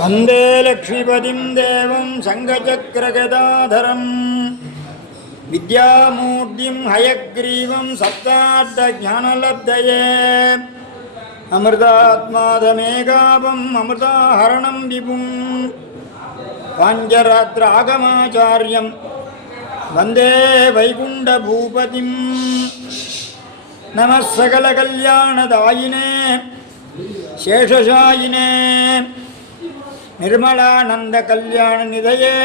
वंदे लक्ष्मीपतिं देवं शङ्खचक्रगदाधरं विद्यामूर्तिं हयग्रीवं सप्तार्थज्ञानलब्धये अमृतात्मादमेकापम् अमृताहरणं विभुं पाञ्चरात्रागमाचार्यं वंदे वैकुण्ठभूपतिं नमः सकलकल्याणदायिने शेषशायिने निर्मलानंद कल्याण निधये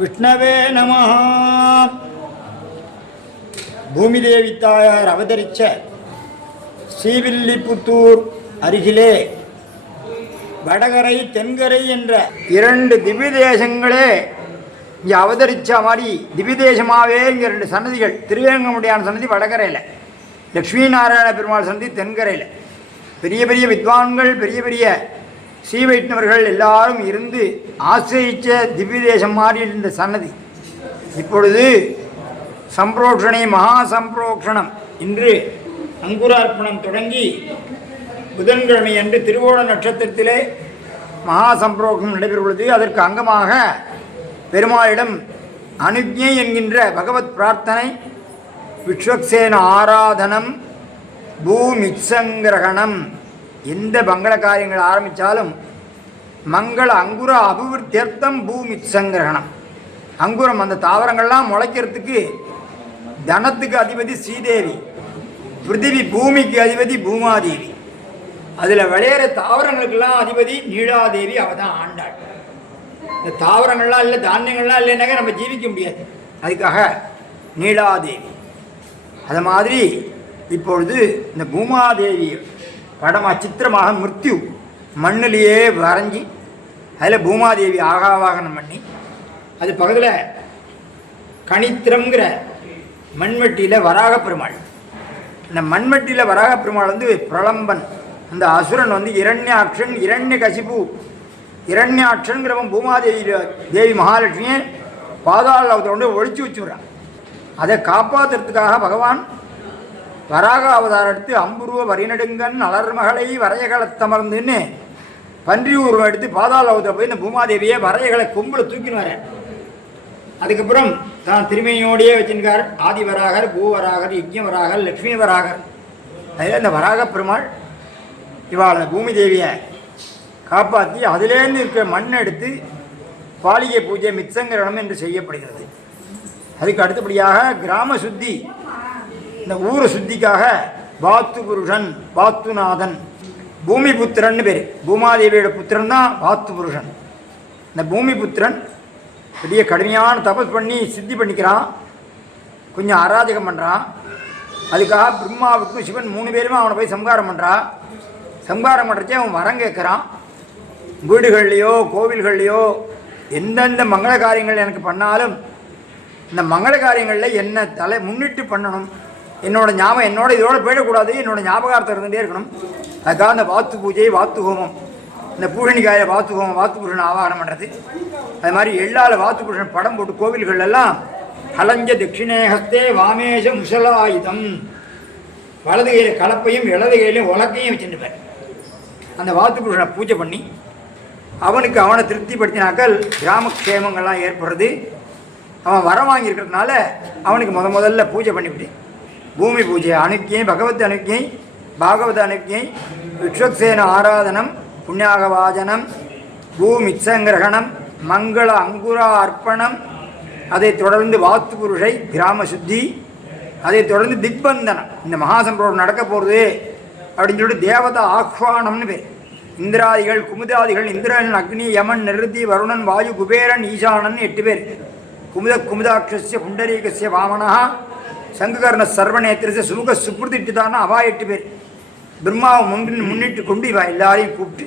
विष्णवे नमः. பூமிதேவி தாயார் அவதரித்த ஸ்ரீவில்லிபுத்தூர் அருகிலே வடகரை தென்கரை என்ற இரண்டு திவ்ய தேசங்களே இங்கே அவதரித்த மாதிரி திவ்ய தேசமாகவே இங்கே ரெண்டு சன்னதிகள், திருவேங்கமுடியான சன்னதி வடகரையில், லக்ஷ்மி நாராயண பெருமாள் சன்னதி தென்கரையில். பெரிய பெரிய வித்வான்கள், பெரிய பெரிய ஸ்ரீ வைஷ்ணவர்கள் எல்லாரும் இருந்து ஆசிரியிச்ச திவ்ய தேசம் மாதிரி இருந்த சன்னதி இப்பொழுது சம்பிரோக்ஷணை மகா சம்பிரோக்ஷணம் இன்று அங்குரார்ப்பணம் தொடங்கி புதன்கிழமை அன்று திருவோண நட்சத்திரத்திலே மகா சம்பிரோக்ஷணம் நடைபெறுவது. அதற்கு அங்கமாக பெருமாளிடம் அனுஜ்ஞை என்கின்ற பகவத் பிரார்த்தனை, விஸ்வக்சேன ஆராதனம், பூமிச்சங்கிரகணம். எந்த மங்கள காரியங்கள் ஆரம்பித்தாலும் மங்கள அங்குர அபிவிருத்தியர்த்தம் பூமிச்சங்கிரகணம். அங்குரம் அந்த தாவரங்கள்லாம் முளைக்கிறதுக்கு தனத்துக்கு அதிபதி ஸ்ரீதேவி, பிருத்திவி பூமிக்கு அதிபதி பூமாதேவி, அதில் விளையிற தாவரங்களுக்கெல்லாம் அதிபதி நீலாதேவி, அவள் தான் ஆண்டாள். இந்த தாவரங்கள்லாம் இல்லை, தானியங்கள்லாம் இல்லைன்னாக்க நம்ம ஜீவிக்க முடியாது, அதுக்காக நீலாதேவி. அது மாதிரி இப்பொழுது இந்த பூமாதேவி படமாக சித்திரமாக மிருத்யு மண்ணிலேயே வரைஞ்சி அதில் பூமாதேவி ஆகாவாகனம் பண்ணி, அது பக்கத்தில் கணித்திரங்கிற மண்வெட்டியில் வராக பெருமாள். இந்த மண்வெட்டியில் வராக பெருமாள் பிரளம்பன், அந்த அசுரன் இரண்யாட்சன், இரண்ய கசிப்பு, இரண்யாட்சன்கிறவன் பூமாதேவி தேவி மகாலட்சுமியை பாதாளத்தை கொண்டு ஒழிச்சு வச்சுடுறான். அதை காப்பாற்றுறதுக்காக பகவான் வராக அவதாரம் எடுத்து அம்புருவ வரிநடுங்கன் அலர்மகளை வரையகளத்தமர்ந்துன்னு பன்றி உருவம் எடுத்து பாதாளத்தில் போய் இந்த பூமாதேவியை வரையகளை கொம்பில் தூக்கின்னு வர. அதுக்கப்புறம் தான் திருமையோடையே வச்சுருக்கார் ஆதிவராகர், பூவராகர், யஜ்ஞவராகர், லக்ஷ்மி வராகர். அதில் இந்த வராக பெருமாள் இவாளை பூமி தேவியை காப்பாற்றி அதிலேருந்து இருக்கிற மண் எடுத்து பாலிகை பூஜை மிச்சங்கரணம் என்று செய்யப்படுகிறது. அதுக்கு அடுத்தபடியாக கிராம சுத்தி, இந்த ஊரை சுத்திக்காக வாத்து புருஷன், வாத்துநாதன், பூமி புத்திரன் பேர். பூமாதேவியோட புத்திரன் தான் வாத்து புருஷன். இந்த பூமி புத்திரன் பெரிய கடுமையான தபஸ் பண்ணி சித்தி பண்ணிக்கிறான், கொஞ்சம் அராஜகம் பண்ணுறான். அதுக்காக பிரம்மாவுக்கும் சிவன் 3 பேருமே அவனை போய் சம்ஹாரம் பண்ணுறான். சம்ஹாரம் பண்ணுறச்சே அவன் வரம் கேட்குறான். வீடுகள்லையோ கோவில்கள்லையோ எந்தெந்த மங்கள காரியங்கள் எனக்கு பண்ணாலும் இந்த மங்கள காரியங்களில் என்ன முன்னிட்டு பண்ணணும், என்னோட ஞாபகம் என்னோட இதோட போயிடக்கூடாது, என்னோட ஞாபகார்த்தம் இருந்துகிட்டே இருக்கணும். அதுக்காக இந்த வாத்து பூஜை, வாத்து ஹோமம், இந்த பூஷணிக்காயை வாத்து ஹோமம், வாத்து புருஷன் ஆவாகனம் பண்ணுறது. அது மாதிரி எல்லால வாத்து புருஷன் படம் போட்டு கோவில்கள் எல்லாம் கலஞ்ச தட்சிணேகத்தே வாமேஷ முசலாயுதம், வலது கையில் கலப்பையும் இடது கையிலையும் உலக்கையும் வச்சுருப்பார். அந்த வாத்து புருஷனை பூஜை பண்ணி அவனுக்கு அவனை திருப்திப்படுத்தினாக்கள் கிராமக்ஷேமங்கள்லாம் ஏற்படுறது. அவன் வரம் வாங்கியிருக்கிறதுனால அவனுக்கு முதல்ல பூஜை பண்ணிவிட்டு பூமி பூஜை அனுக்கியை, பகவத் அனுக்கியை, பாகவத அனுக்கியை, விஸ்வக்சேன ஆராதனம், புண்ணியாகவாஜனம், பூமிச்சங்கிரகணம், மங்கள அங்குரா அர்ப்பணம், அதைத் தொடர்ந்து வாத்து புருஷை கிராம சுத்தி, அதைத் தொடர்ந்து திக்பந்தனம். இந்த மகாசம்பிரமம் நடக்க போகிறது அப்படின்னு சொல்லிட்டு தேவதா ஆஹ்வானம்னு பேர். இந்திராதிகள், குமுதாதிகள், இந்திரன், அக்னி, யமன், நிருதி, வருணன், வாயு, குபேரன், ஈசானன் 8 பேர். குமுதாட்சஸ்ய புண்டரீகஸ்ய வாமனா சங்குகர்ண சர்வநேத்திரஸ்ய சுமுக சுப்ருதிட்டுதான அவா 8 பேர். பிரம்மாவை முன்னிட்டு கொண்டு இவா எல்லாரையும் கூப்பிட்டு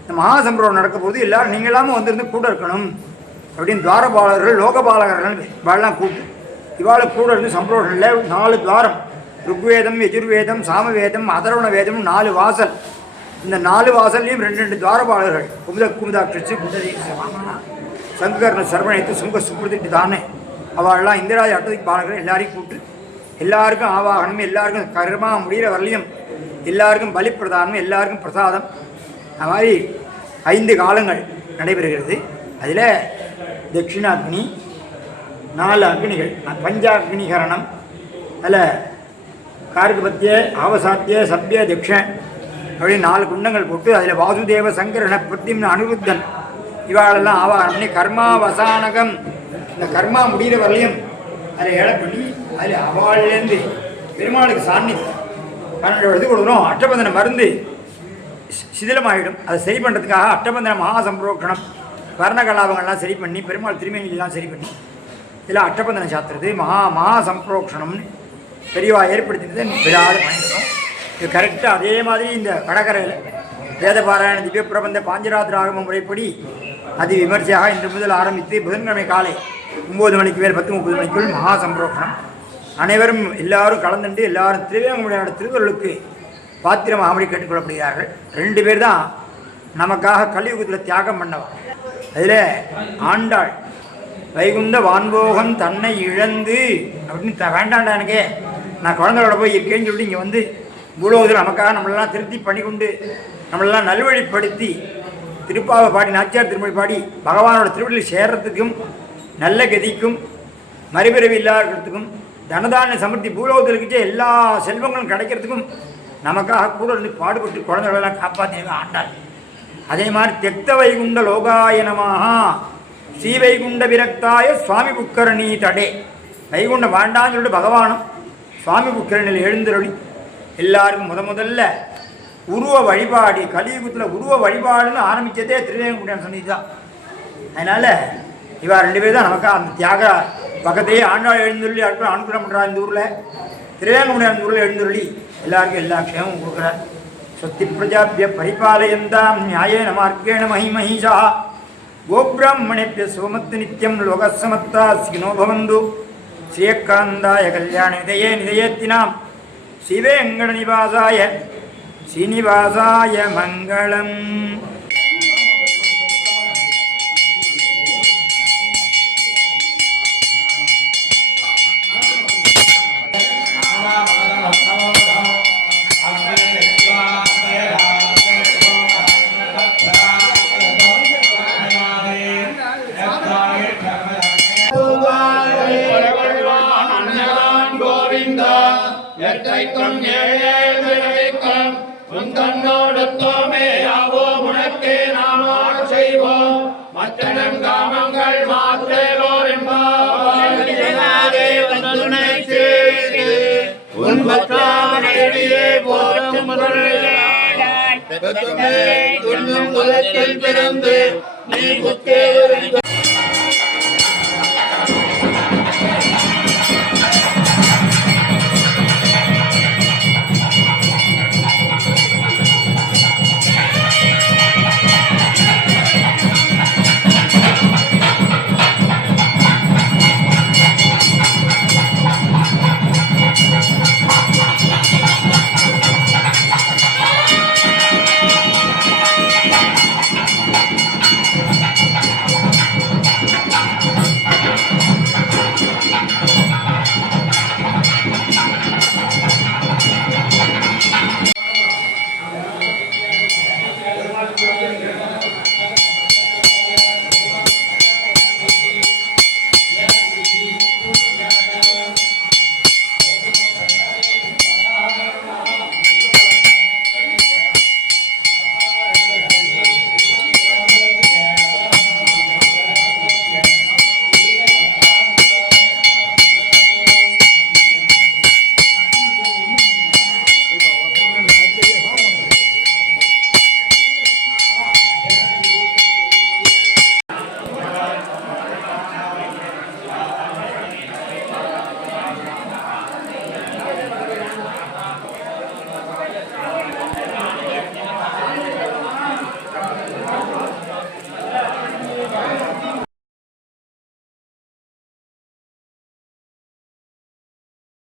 இந்த மகாசம்பிரமம் நடக்க போது எல்லாரும் நீங்களாமல் வந்திருந்து கூட இருக்கணும் அப்படின்னு துவாரபாலகர்கள், லோகபாலகர்கள் இவாளெல்லாம் கூப்பிட்டு இவாளை கூட இருந்து சம்பிரமத்தில் 4 துவாரம், ருக்வேதம், யஜுர்வேதம், சாமவேதம், அதர்வண வேதம், 4 வாசல். இந்த 4 வாசல்லையும் 2 துவாரபாலகர்கள், குமுதாட்சஸ்ய புண்டரீகஸ்ய வாமனா சங்குகர்ண சர்வநேத்திர சுமுக சுப்ருதிட்டு தானே அவள்லாம் இந்திராதி அட்டதிக்கு பாலகர்கள் எல்லாரையும் கூப்பிட்டு எல்லாருக்கும் ஆவாகனம், எல்லாருக்கும் கர்மா முடிகிற வரலையும் எல்லாருக்கும் பலி பிரதானம், எல்லாருக்கும் பிரசாதம். அது மாதிரி 5 காலங்கள் நடைபெறுகிறது. அதில் தட்சிணாக்னி, 4 அக்னிகள், பஞ்சாக்னிகரணம், அதில் கார்கபத்திய, ஆவசாத்திய, சத்திய, தக்ஷ அப்படின்னு 4 குண்டங்கள் போட்டு அதில் வாசுதேவ சங்கரண பிரத்திம்ன அனிருத்தன் இவாளெல்லாம் ஆவாரம் பண்ணி கர்மாவசானகம், இந்த கர்மா முடிகிற வரலையும் அதில் ஏழை பண்ணி அதில் அவாள்லேருந்து பெருமாளுக்கு சாநித்தியம் 12 எடுத்து கொடுக்குறோம். அஷ்டபந்தன மருந்து சிதிலமாகிடும். அதை சரி பண்ணுறதுக்காக அஷ்டபந்தன மகா சம்பரோக்ஷணம், வர்ணகலாபங்கள்லாம் சரி பண்ணி பெருமாள் திருமேனிலாம் சரி பண்ணி இதில் அஷ்டபந்தனம் சாத்துறது மகா சம்பரோக்ஷணம்னு பெரியவா ஏற்படுத்தினது விடாது பண்ணிருக்கோம். இது கரெக்டாக அதே மாதிரி இந்த கடற்கரையில் வேதபாராயண திவ்ய பிரபந்த பாஞ்சராத்திராகம முறைப்படி அதி விமர்சையாக இன்று முதல் ஆரம்பித்து புதன்கிழமை காலை 9 மணிக்கு மேல் 10:30 மணிக்குள் மகா சம்பரோக்ஷணம். அனைவரும் எல்லாரும் கலந்துண்டு எல்லாரும் திருவேங்கமுடியான திருவருளுக்கு பாத்திரமாகபடி கேட்டுக்கொள்ளப்படுகிறார்கள். 2 பேர் தான் நமக்காக கலியுகத்தில் தியாகம் பண்ணவர். அதில் ஆண்டாள் வைகுந்த வான்போகம் தன்னை இழந்து அப்படின்னு வேண்டாண்டா எனக்கே நான் குழந்தைகளோட போய் இருக்கேன்னு சொல்லிட்டு இங்கே வந்து பூலோகத்தில் நமக்காக நம்மளெல்லாம் திருப்தி பண்ணி கொண்டு நம்மளெல்லாம் நல்வழிப்படுத்தி திருப்பாவை பாடி நாச்சியார் திருமொழி பாடி பகவானோட திருவள்ளில் சேர்றதுக்கும் நல்ல கதிக்கும் மறுபிறவி இல்லாததுக்கும் தனதான சமர்த்தி பூலோகத்தில் இருக்கிச்சே எல்லா செல்வங்களும் கிடைக்கிறதுக்கும் நமக்காக கூட இருந்து பாடுபட்டு குழந்தைகளெல்லாம் காப்பாற்றினாங்க ஆண்டாள். அதே மாதிரி தெக்த வைகுண்ட லோகாயனமாக ஸ்ரீ வைகுண்ட விரக்தாய சுவாமி புக்கரணி தடே, வைகுண்டம் வேண்டான்னு சொல்லிட்டு பகவானும் சுவாமி புக்கரணியில் எழுந்தருளி எல்லாருக்கும் முதல்ல உருவ வழிபாடு, கலியுகத்தில் உருவ வழிபாடுன்னு ஆரம்பித்ததே திருவேங்கமுடியான் சன்னிதி தான். அதனால் இவா 2 பேர் தான் நமக்கா அந்த தியாக பக்கத்தையே ஆண்டாள் எழுந்துள்ளி அடுத்த அனுகிரகம் பண்ணுறா. இந்த ஊரில் திருவேங்கமுடியான் இந்த ஊரில் எழுந்துள்ளி எல்லாருக்கும் எல்லா க்ஷேமமும் கொடுக்குறார். சொத்தி பிரஜாபிய பரிபாலயந்தாம் நியாயேன மார்க்கேண மகிமஹீஷா கோபிராமணேபிய சோமத்து நித்யம் லோகசமத்தா சினோ பவந்து ஸ்ரீயக்காந்தாய கல்யாண நிதையே நிதையத்தினாம் ஸ்ரீவேங்கட நிவாசாய ஸ்ரீனிவாசாய மங்களம். பிறந்து நீ புத்தே